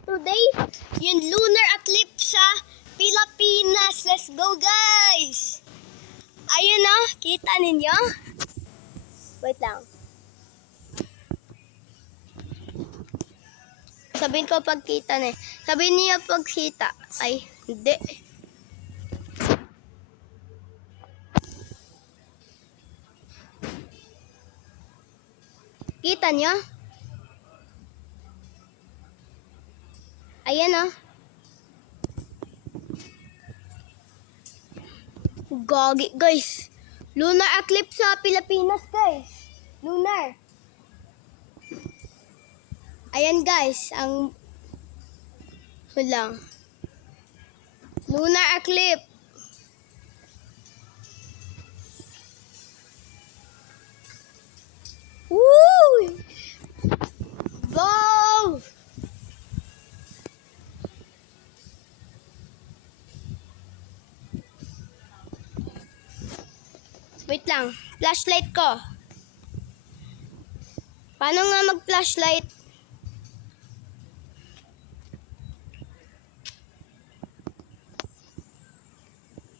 Today, yung lunar eclipse sa Pilipinas. Let's go, guys! Ayun o, kita ninyo? Wait lang. Sabihin ko pagkita na eh. Sabihin niyo pagkita. Ay, hindi. Kita niyo? Ayan o. Gagi, guys. Lunar eclipse sa Pilipinas, guys. Lunar. Ayan, guys. Ang hulang. Lunar eclipse. Woo! Go! Wait lang. Flashlight ko. Paano nga mag-flashlight?